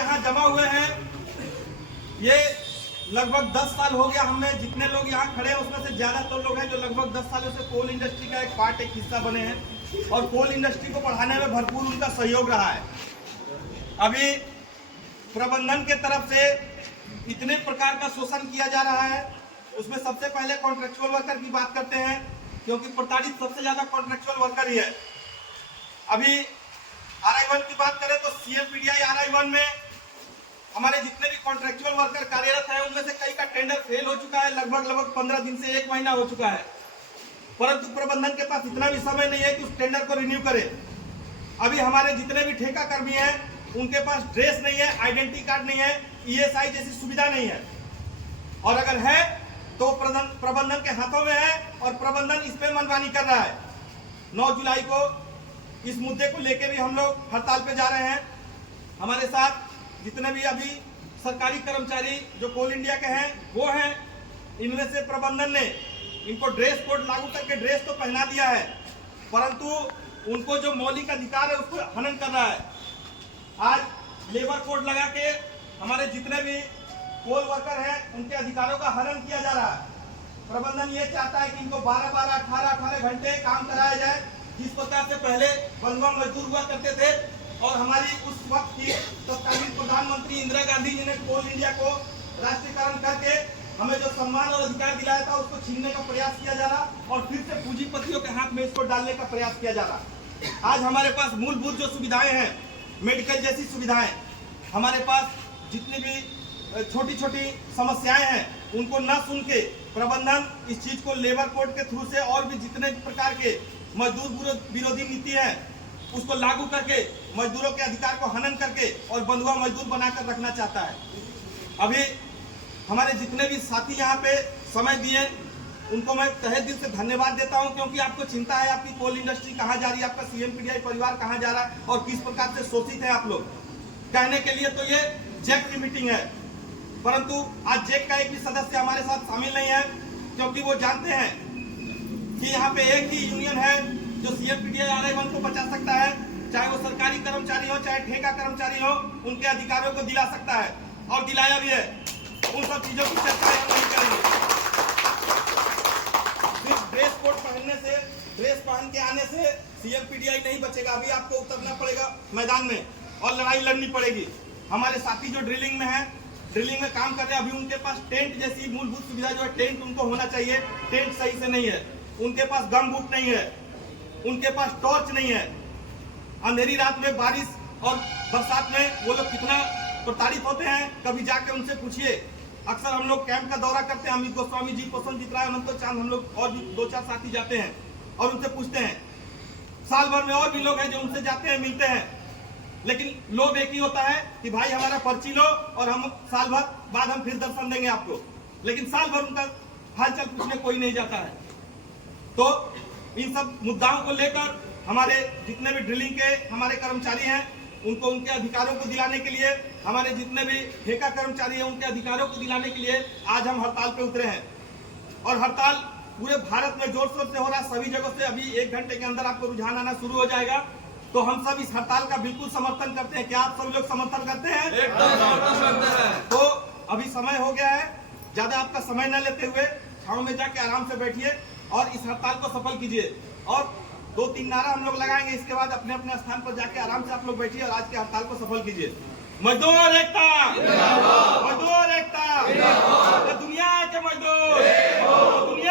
यहाँ जमा हुए हैं, ये लगभग 10 साल हो गया। हमें जितने लोग यहाँ खड़े हैं उसमें से ज्यादातर लोग हैं जो लगभग 10 सालों से कोल इंडस्ट्री का एक पार्ट, एक हिस्सा बने हैं और कोल इंडस्ट्री को बढ़ाने में भरपूर उनका सहयोग रहा है। अभी प्रबंधन के तरफ से इतने प्रकार का शोषण किया जा रहा है, उसमें सबसे पहले कॉन्ट्रेक्चुअल वर्कर की बात करते हैं, क्योंकि प्रताड़ित सबसे ज्यादा कॉन्ट्रेक्चुअल वर्कर ही है। अभी RI1 की बात करें तो CMPDI RI1 में हमारे जितने भी कॉन्ट्रेक्चुअल वर्कर कार्यरत हैं उनमें से कई का टेंडर फेल हो चुका है, लगभग 15 दिन से 1 महीना हो चुका है, परंतु प्रबंधन के पास इतना भी समय नहीं है कि उस टेंडर को रिन्यू करे। अभी हमारे जितने भी ठेका कर्मी हैं उनके पास ड्रेस नहीं है, आइडेंटिटी कार्ड नहीं है, ESI जैसी सुविधा नहीं है, और अगर है तो प्रबंधन के हाथों में है और प्रबंधन इस पे मनमानी कर रहा है। 9 जुलाई को इस मुद्दे को लेकर भी हम लोग हड़ताल पे जा रहे हैं। हमारे साथ जितने भी अभी सरकारी कर्मचारी जो कोल इंडिया के हैं वो हैं, इनमें से प्रबंधन ने इनको ड्रेस कोड लागू करके ड्रेस तो पहना दिया है, परंतु उनको जो मौलिक अधिकार है उसको हनन कर रहा है। आज लेबर कोड लगा के हमारे जितने भी कोल वर्कर हैं उनके अधिकारों का हनन किया जा रहा है। प्रबंधन ये चाहता है कि इनको 12-12, 18-18 घंटे काम कराया जाए, जिस प्रकार से पहले बंधुआ मजदूर हुआ करते थे। और हमारी उस वक्त की तत्कालीन प्रधानमंत्री इंदिरा गांधी जी ने कोल इंडिया को राष्ट्रीयकरण करके हमें जो सम्मान और अधिकार दिलाया था उसको छीनने का प्रयास किया जा रहा और फिर से पूंजीपतियों के हाथ में इसको डालने का प्रयास किया जा रहा। आज हमारे पास मूलभूत जो सुविधाएं हैं, मेडिकल जैसी सुविधाएं, हमारे पास जितनी भी छोटी छोटी समस्याएं हैं उनको न सुन के प्रबंधन इस चीज को लेबर कोड के थ्रू से और भी जितने प्रकार के मजदूर विरोधी नीति है उसको लागू करके मजदूरों के अधिकार को हनन करके और बंधुआ मजदूर बनाकर रखना चाहता है। अभी हमारे जितने भी साथी यहाँ पे समय दिए उनको मैं तहे दिल से धन्यवाद देता हूँ, क्योंकि आपको चिंता है आपकी कोल इंडस्ट्री कहाँ जा रही है, आपका CMPDI परिवार कहाँ जा रहा है और किस प्रकार से शोषित है आप लोग। कहने के लिए तो ये जैक की मीटिंग है, परंतु आज जैक का एक भी सदस्य हमारे साथ शामिल नहीं है, क्योंकि वो जानते हैं कि यहाँ पे एक ही यूनियन है जो CMPDI RI1 को बचा सकता है, चाहे वो सरकारी कर्मचारी हो चाहे ठेका कर्मचारी हो, उनके अधिकारों को दिला सकता है और दिलाया भी है। उन सब चीजों की चर्चा हम नहीं करेंगे। सिर्फ ड्रेस कोड पहनने से, ड्रेस पहन के आने से CMPDI नहीं बचेगा। अभी आपको उतरना पड़ेगा मैदान में और लड़ाई लड़नी पड़ेगी। हमारे साथी जो ड्रिलिंग में है, ड्रिलिंग में काम कर रहे हैं, अभी उनके पास टेंट जैसी मूलभूत सुविधा जो है, टेंट उनको होना चाहिए, टेंट सही से नहीं है, उनके पास गम बूट नहीं है, उनके पास टॉर्च नहीं है। अंधेरी रात में बारिश और बरसात में वो लोग कितना प्रताड़ित होते हैं, कभी जाके उनसे पूछिए। अक्सर हम लोग कैंप का दौरा करते हैं, अमित गोस्वामी जी, प्रसन्नजीत राय, अनंत चांद, हम लोग और भी 2-4 साथी जाते हैं और उनसे पूछते हैं। साल भर में और भी लोग हैं जो उनसे जाते हैं, मिलते हैं, लेकिन लोभ एक ही होता है कि भाई हमारा पर्ची लो और हम साल भर बाद हम फिर दर्शन देंगे आपको, लेकिन साल भर उनका हालचाल पूछने कोई नहीं जाता है। तो इन सब मुद्दाओं को लेकर हमारे जितने भी ड्रिलिंग के हमारे कर्मचारी हैं उनको उनके अधिकारों को दिलाने के लिए, हमारे जितने भी ठेका कर्मचारी हैं उनके अधिकारों को दिलाने के लिए आज हम हड़ताल पे उतरे हैं। और हड़ताल पूरे भारत में जोर शोर से हो रहा है, सभी जगहों से। अभी 1 घंटे के अंदर आपको रुझान आना शुरू हो जाएगा। तो हम सब इस हड़ताल का बिल्कुल समर्थन करते हैं। क्या आप सब लोग समर्थन करते हैं? एकदम समर्थन करते हैं। तो अभी समय हो गया है, ज्यादा आपका समय न लेते हुए छांव में जाके आराम से बैठिए और इस हड़ताल को सफल कीजिए। और 2-3 नारा हम लोग लगाएंगे, इसके बाद अपने अपने स्थान पर जाके आराम से आप लोग बैठिए और आज के हड़ताल को सफल कीजिए। मजदूर एकता, मजदूर एकता, दुनिया के मजदूर, दुनिया